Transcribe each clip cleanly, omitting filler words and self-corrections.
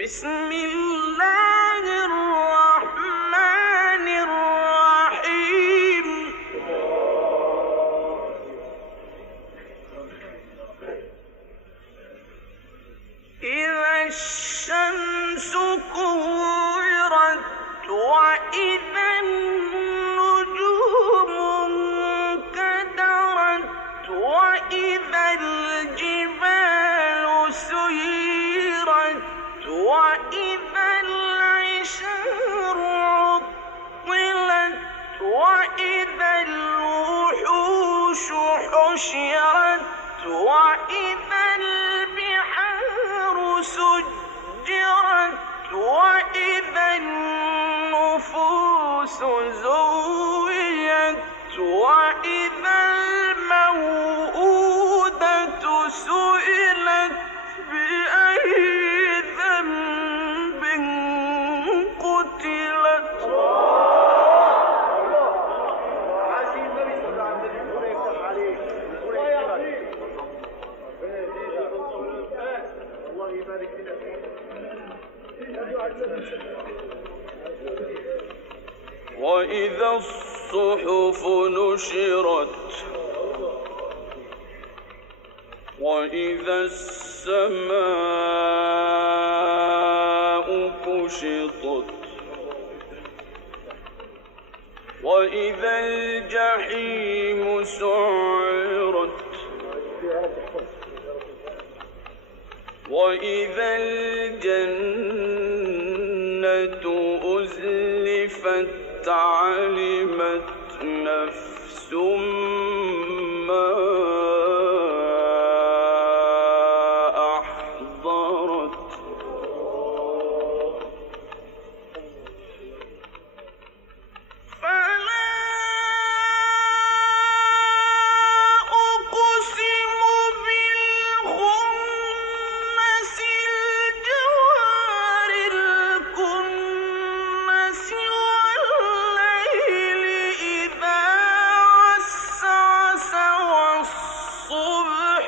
بسم الله الرحمن الرحيم. إذا الشمس كورت وإذا النجوم انكدرت وإذا الجبال سيرت وإذا العشار عطلت وإذا الوحوش حشرت وإذا البحار سجرت وإذا النفوس زوجت وإذا الموءودة سئلت بأي ذنب قتلت. وإذا الصحف نشرت وإذا السماء كشطت وإذا الجحيم سعرت وإذا الجنة أزلفت علمت نفس ما أحضرت. فلا أقسم بالخنس الجوار الكنس والليل إذا عسعس والصبح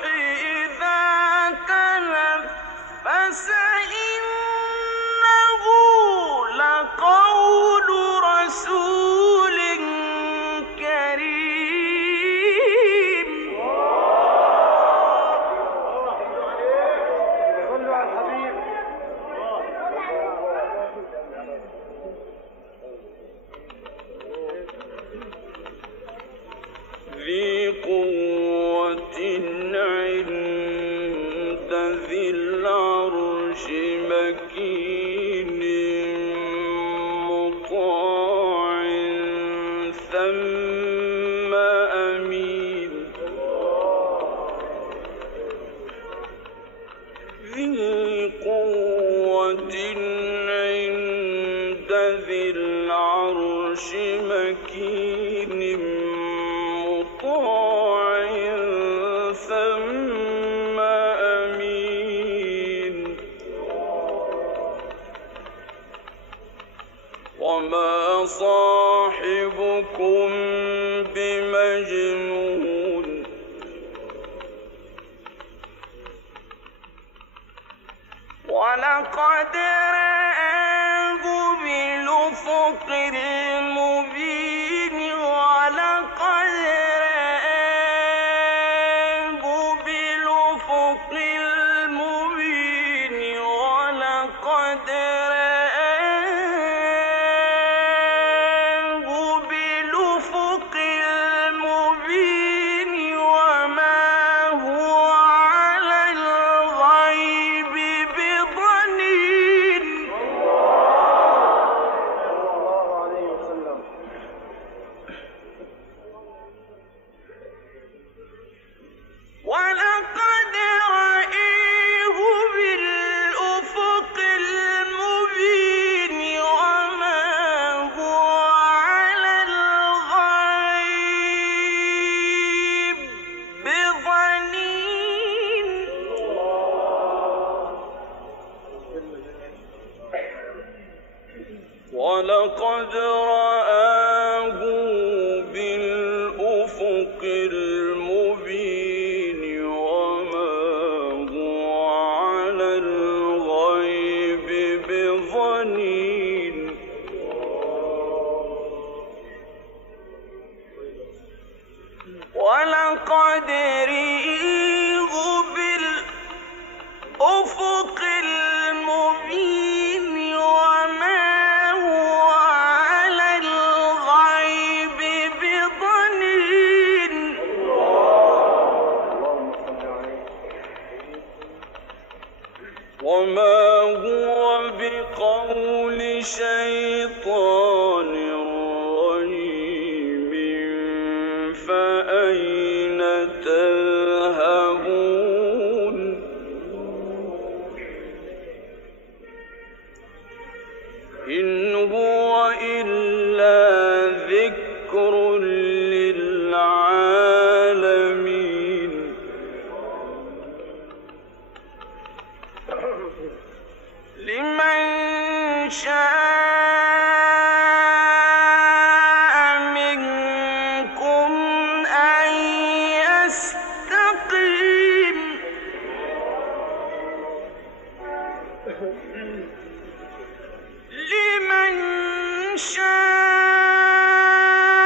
إذا تنفس إنه لقول رسول كريم. ذي قوة عند ذي العرش مكين مطاع ثم أمين. ذي قوة عند ذي العرش مكين مطاع ثم أمين. وما صاحبكم بمجنون ولقد رآه بالأفق المبين ولقد رآه بالأفق المبين ولقد رآه بالأفق المبين وما هو على الغيب بضنين. ولقد رآه بالأفق المبين وما هو على الغيب بضنين. ولقد رآه بالأفق المبين وما هو على الغيب تقدريه بالأفق المبين وما هو على الغيب بضنين وما هو بقول شيطان رجيم فأين تذهبون إن هو إلا ذكر للعالمين لمن شاء منكم أن يستقيم لمن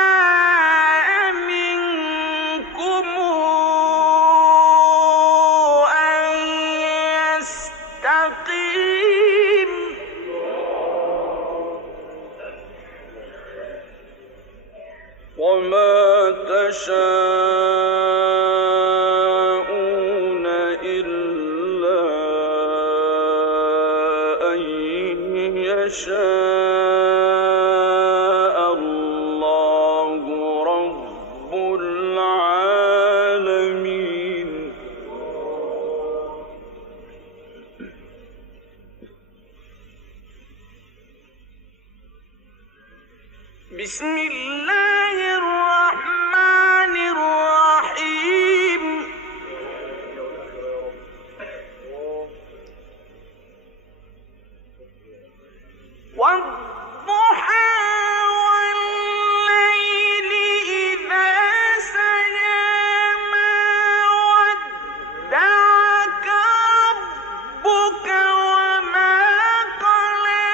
شاء منكم أن يستقيم وما تشاءون إلا أن يشاء الله رب العالمين بسم الله الرحمن الرحيم والضحى والليل إذا سجى ما ودعك ربك وما قلى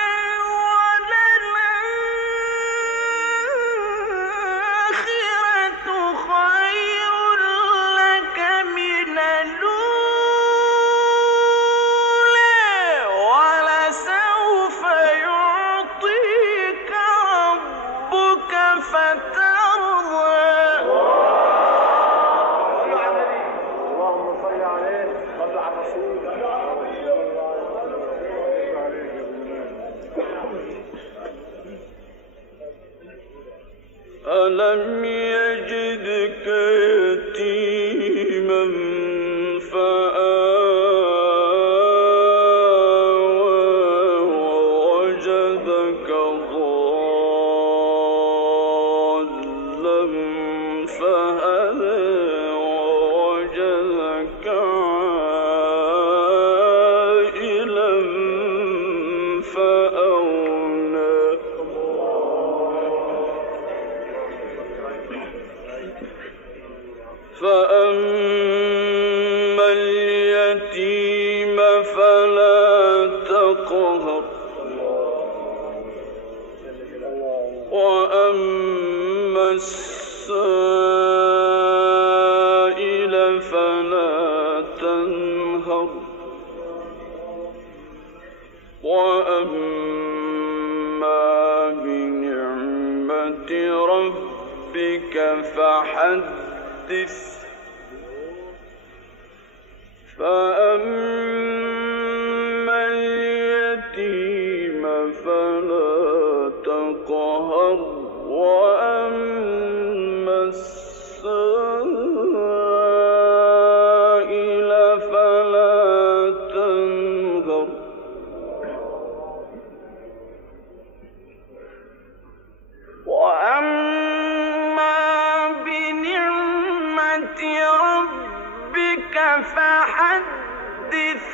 وللآخرة خير لك من الأولى ولسوف يعطيك ربك فترضى اللهم صل عليه صل على الرسول ألم يجدك يتيما فآوى ووجدك ضالا فهدى ووجدك عائلا فأغنى فأما اليتيم فلا تقهر وأما السائل فلا تنهر وأما بنعمة ربك فحدث فأما اليتيم فلا تقهر وأما السائل فلا تنهر وأما بنعمة ربك فحدث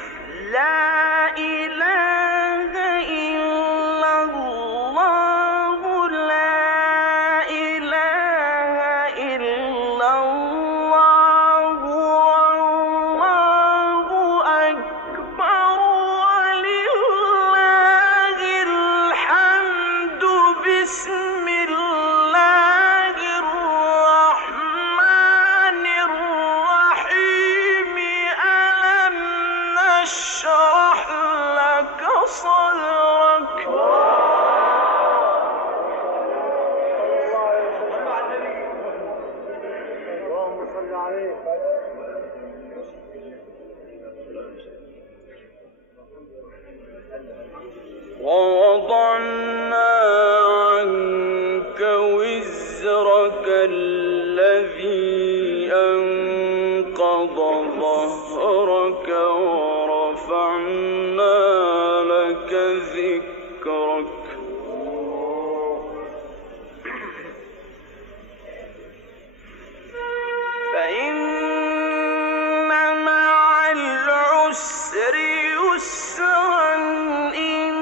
ووضعنا عنك وزرك الذي أنقض ظهرك ورفعنا لك ذكرك فإن مع العسر يسرا إن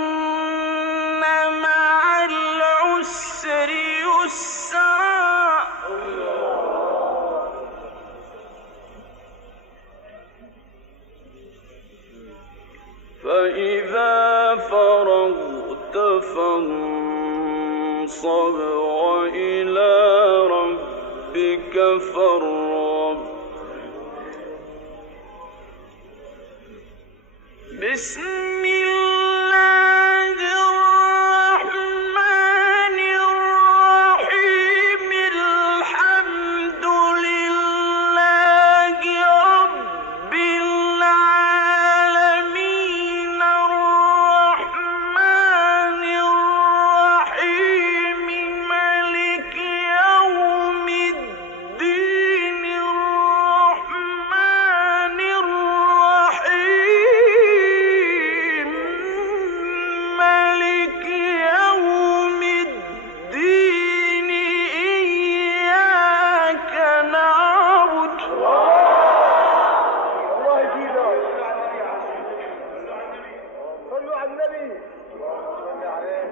مع العسر يسرا فإذا فرغت فانصب وإلى ربك فارغب بسم الله الرحمن الرحيم الحمد لله رب العالمين الرحمن الرحيم مالك يوم الدين الرحمن الرحيم مالك يوم الدين إياك نعبد الله يزيدك. صلوا على النبي. صل عليه.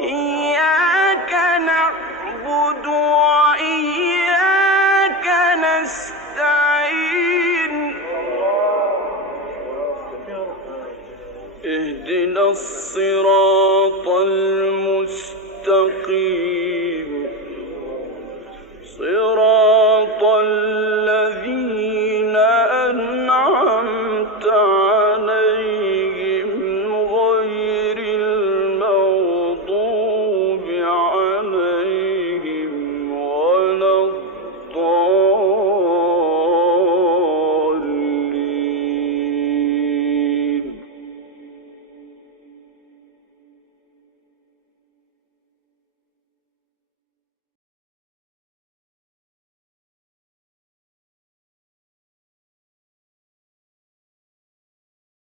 إياك نعبد وإياك نستعين اهدنا الصراط